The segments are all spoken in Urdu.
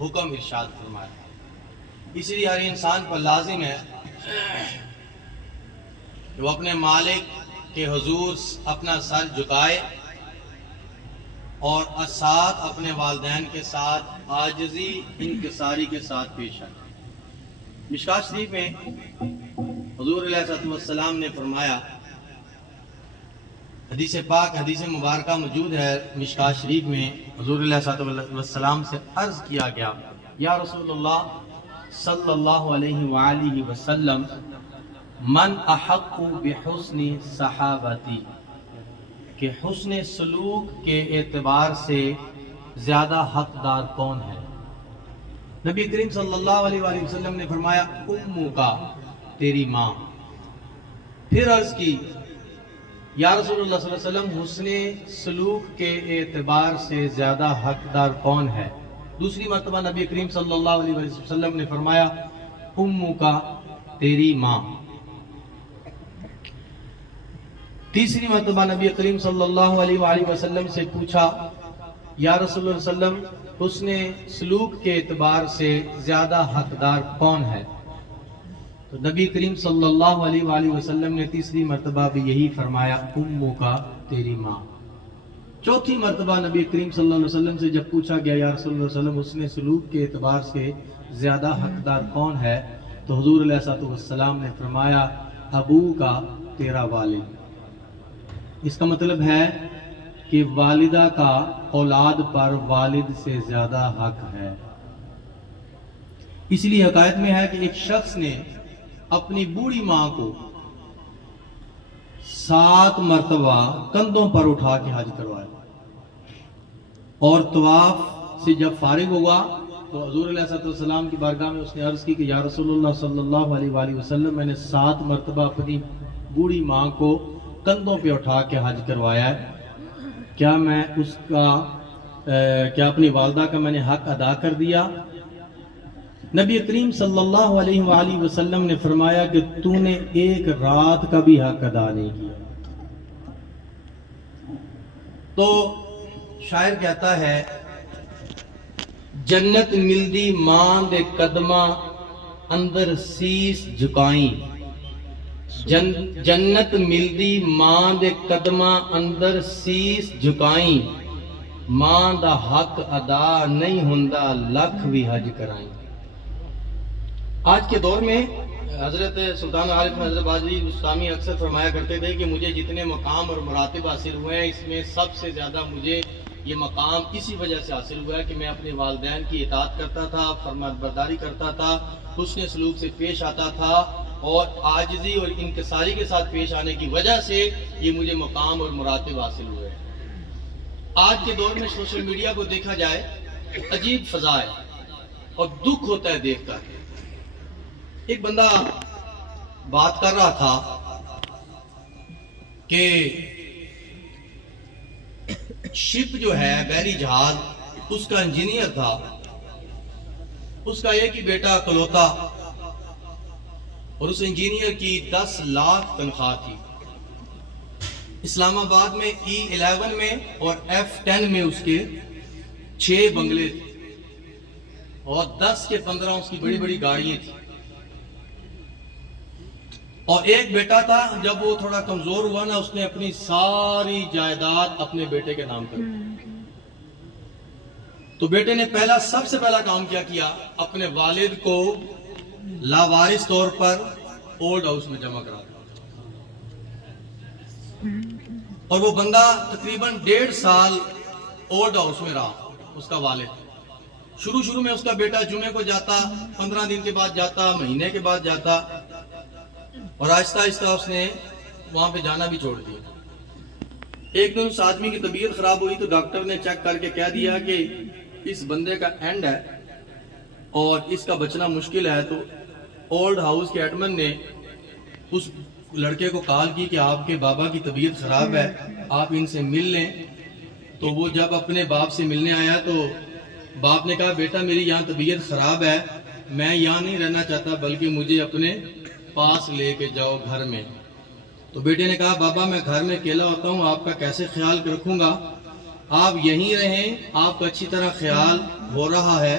حکم ارشاد فرمایا۔ اس لیے ہر انسان پر لازم ہے کہ وہ اپنے مالک کے حضور اپنا سر جھکائے اور ساتھ اپنے والدین کے ساتھ عاجزی انکساری کے ساتھ پیش آئے۔ مشکوٰۃ شریف میں حضور علیہ السلام نے فرمایا، حدیث پاک حدیث مبارکہ موجود ہے مشکوٰۃ شریف میں، حضور علیہ السلام سے عرض کیا گیا، یا رسول اللہ صلی اللہ علیہ وآلہ وسلم، من احق بحسن صحابتی، کہ حسن سلوک کے اعتبار سے زیادہ حقدار کون ہے؟ نبی کریم صلی اللہ علیہ وآلہ وسلم نے فرمایا، امو کا، تیری ماں۔ پھر عرض کی، یا رسول اللہ صلی اللہ علیہ وسلم، حسن سلوک کے اعتبار سے زیادہ حقدار کون ہے؟ دوسری مرتبہ نبی کریم صلی اللہ علیہ وسلم نے فرمایا، امو کا، تیری ماں۔ تیسری مرتبہ نبی کریم صلی اللہ علیہ وآلہ وسلم سے پوچھا، یا رسول اللہ صلی اللہ علیہ وسلم، حسن سلوک کے اعتبار سے زیادہ حقدار کون ہے؟ تو نبی کریم صلی اللہ علیہ وآلہ وسلم نے تیسری مرتبہ بھی یہی فرمایا، امو کا، تیری ماں۔ چوتھی مرتبہ نبی کریم صلی اللہ علیہ وسلم سے جب پوچھا گیا، یا رسول اللہ صلی اللہ علیہ وسلم، حسن سلوک کے اعتبار سے زیادہ حقدار کون ہے؟ تو حضور علیہ السلام نے فرمایا، ابو کا، تیرا والد۔ اس کا مطلب ہے کہ والدہ کا اولاد پر والد سے زیادہ حق ہے۔ اس لیے حقائق میں ہے کہ ایک شخص نے اپنی بوڑھی ماں کو 7 مرتبہ کندھوں پر اٹھا کے حج کروایا، اور طواف سے جب فارغ ہوا تو حضور علیہ السلام کی بارگاہ میں اس نے عرض کی کہ یا رسول اللہ صلی اللہ علیہ وآلہ وسلم، میں نے 7 مرتبہ اپنی بوڑھی ماں کو کندھوں پہ اٹھا کے حج کروایا ہے، کیا اپنی والدہ کا میں نے حق ادا کر دیا؟ نبی کریم صلی اللہ علیہ وآلہ وسلم نے فرمایا کہ تو نے ایک رات کا بھی حق ادا نہیں کیا۔ تو شاعر کہتا ہے، جنت ملدی ماں دے قدماں اندر سیس جھکائیں، جنت ملدی ماں دے قدماں اندر سیس جھکائیں، ماں دا حق ادا نہیں ہوندا لکھ بھی حج کرائیں۔ آج کے دور میں حضرت سلطان عارف حضرت باجی بستامی اکثر فرمایا کرتے تھے کہ مجھے جتنے مقام اور مراتب حاصل ہوئے ہیں، اس میں سب سے زیادہ مجھے یہ مقام اسی وجہ سے حاصل ہوا ہے کہ میں اپنے والدین کی اطاعت کرتا تھا، فرمانبرداری کرتا تھا، حسن سلوک سے پیش آتا تھا، اور عاجزی اور انکساری کے ساتھ پیش آنے کی وجہ سے یہ مجھے مقام اور مراتب حاصل ہوئے۔ آج کے دور میں سوشل میڈیا کو دیکھا جائے، عجیب فضا ہے اور دکھ ہوتا ہے دیکھ کر۔ ایک بندہ بات کر رہا تھا کہ شپ جو ہے، بحری جہاز، اس کا انجینئر تھا، اس کا ایک ہی بیٹا اکلوتا، اور اس انجینئر کی 10 لاکھ تنخواہ تھی۔ اسلام آباد میں E11 میں اور F10 میں اس کے 6 بنگلے تھے، اور 10 کے 15 اس کی بڑی بڑی گاڑیاں تھیں۔ اور ایک بیٹا تھا، جب وہ تھوڑا کمزور ہوا نا، اس نے اپنی ساری جائیداد اپنے بیٹے کے نام کر دی۔ تو بیٹے نے سب سے پہلا کام کیا کیا، اپنے والد کو لاوارث طور پر اولڈ ہاؤس میں جمع کرا دیا، اور وہ بندہ تقریباً 1.5 سال اولڈ ہاؤس میں رہا، اس کا والد۔ شروع میں اس کا بیٹا جمعے کو جاتا، 15 دن کے بعد جاتا، مہینے کے بعد جاتا، اور آہستہ آہستہ اس نے وہاں پہ جانا بھی چھوڑ دیا۔ ایک دن اس آدمی کی طبیعت خراب ہوئی تو ڈاکٹر نے چیک کر کے کہہ دیا کہ اس بندے کا اینڈ ہے اور اس کا بچنا مشکل ہے۔ تو اولڈ ہاؤس کے ایڈمن نے اس لڑکے کو کال کی کہ آپ کے بابا کی طبیعت خراب ہے، آپ ان سے مل لیں۔ تو وہ جب اپنے باپ سے ملنے آیا تو باپ نے کہا، بیٹا میری یہاں طبیعت خراب ہے، میں یہاں نہیں رہنا چاہتا، بلکہ مجھے اپنے پاس لے کے جاؤ گھر میں۔ تو بیٹے نے کہا، بابا میں گھر میں اکیلا ہوتا ہوں، آپ کا کیسے خیال رکھوں گا، آپ یہیں رہیں، آپ کا اچھی طرح خیال ہو رہا ہے،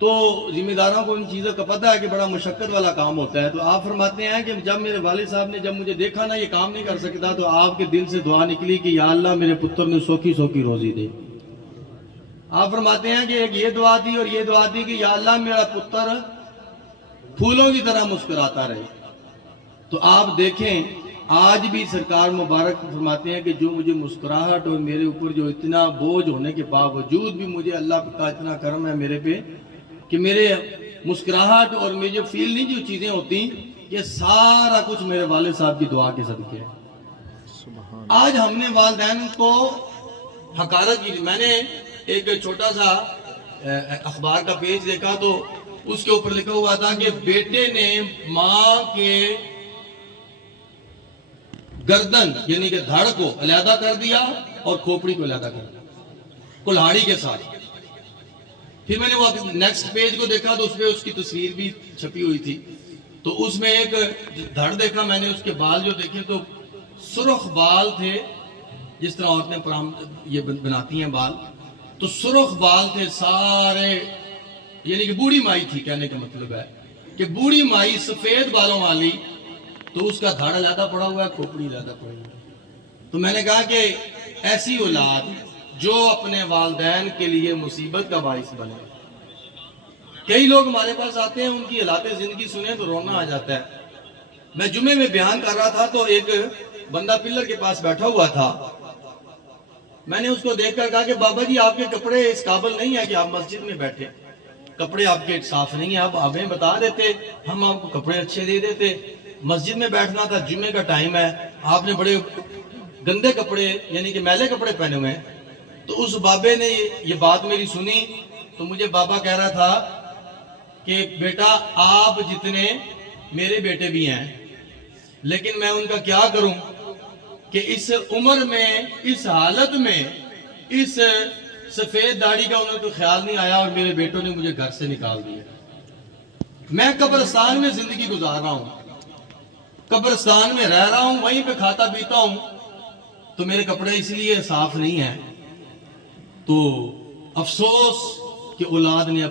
تو ذمہ داروں کو ان چیزوں کا پتہ ہے کہ بڑا مشقت والا کام ہوتا ہے. تو آپ فرماتے ہیں کہ جب میرے والد صاحب نے جب مجھے دیکھا نا یہ کام نہیں کر سکتا, تو آپ کے دل سے دعا نکلی کہ یا اللہ میرے پتر نے سوکھی سوکھی روزی دے. آپ فرماتے ہیں کہ ایک یہ دعا تھی اور یہ دعا تھی کہ یا اللہ میرا پتر پھولوں کی طرح مسکراتا رہے. تو آپ دیکھیں آج بھی سرکار مبارک فرماتے ہیں کہ جو مجھے مسکراہٹ اور میرے اوپر جو اتنا بوجھ ہونے کے باوجود بھی مجھے اللہ کا اتنا کرم ہے میرے پہ کہ میرے مسکراہٹ اور میری جو فیلنگ جو چیزیں ہوتی یہ سارا کچھ میرے والد صاحب کی دعا کے صدقے ہے. آج ہم نے والدین کو حقارت کی. میں نے ایک چھوٹا سا اخبار کا پیج دیکھا تو اس کے اوپر لکھا ہوا تھا کہ بیٹے نے ماں کے گردن یعنی کہ دھڑ کو علیحدہ کر دیا اور کھوپڑی کو علیحدہ کر دیا کلہاڑی کے ساتھ. پھر میں نے وہ نیکسٹ پیج کو دیکھا تو اس پہ اس کی تصویر بھی چھپی ہوئی تھی. تو اس میں ایک دھڑ دیکھا میں نے, اس کے بال جو دیکھے تو سرخ بال تھے, جس طرح عورتیں یہ بناتی ہیں بال, تو سرخ بال تھے سارے, یعنی کہ بوڑھی مائی تھی. کہنے کا مطلب ہے کہ بوڑھی مائی سفید بالوں والی, تو اس کا دھڑ علیحدہ پڑا ہوا ہے, کھوپڑی علیحدہ پڑی ہوئی ہے. تو میں نے کہا کہ ایسی اولاد جو اپنے والدین کے لیے مصیبت کا باعث بنے. کئی لوگ ہمارے پاس آتے ہیں, ان کی حالات زندگی سنیں تو رونا آ جاتا ہے. میں جمعے میں بیان کر رہا تھا تو ایک بندہ پلر کے پاس بیٹھا ہوا تھا. میں نے اس کو دیکھ کر کہا کہ بابا جی آپ کے کپڑے اس قابل نہیں ہے کہ آپ مسجد میں بیٹھے, کپڑے آپ کے صاف نہیں ہیں, آپ ہمیں بتا دیتے ہم آپ کو کپڑے اچھے دے دیتے. مسجد میں بیٹھنا تھا, جمعے کا ٹائم ہے, آپ نے بڑے گندے کپڑے یعنی کہ میلے کپڑے پہنے ہوئے ہیں. تو اس بابے نے یہ بات میری سنی تو مجھے بابا کہہ رہا تھا کہ بیٹا آپ جتنے میرے بیٹے بھی ہیں, لیکن میں ان کا کیا کروں کہ اس عمر میں, اس حالت میں, اس سفید داڑھی کا انہیں تو خیال نہیں آیا اور میرے بیٹوں نے مجھے گھر سے نکال دیا. میں قبرستان میں زندگی گزار رہا ہوں, قبرستان میں رہ رہا ہوں, وہیں پہ کھاتا پیتا ہوں, تو میرے کپڑے اس لیے صاف نہیں ہیں. تو افسوس کہ اولاد نے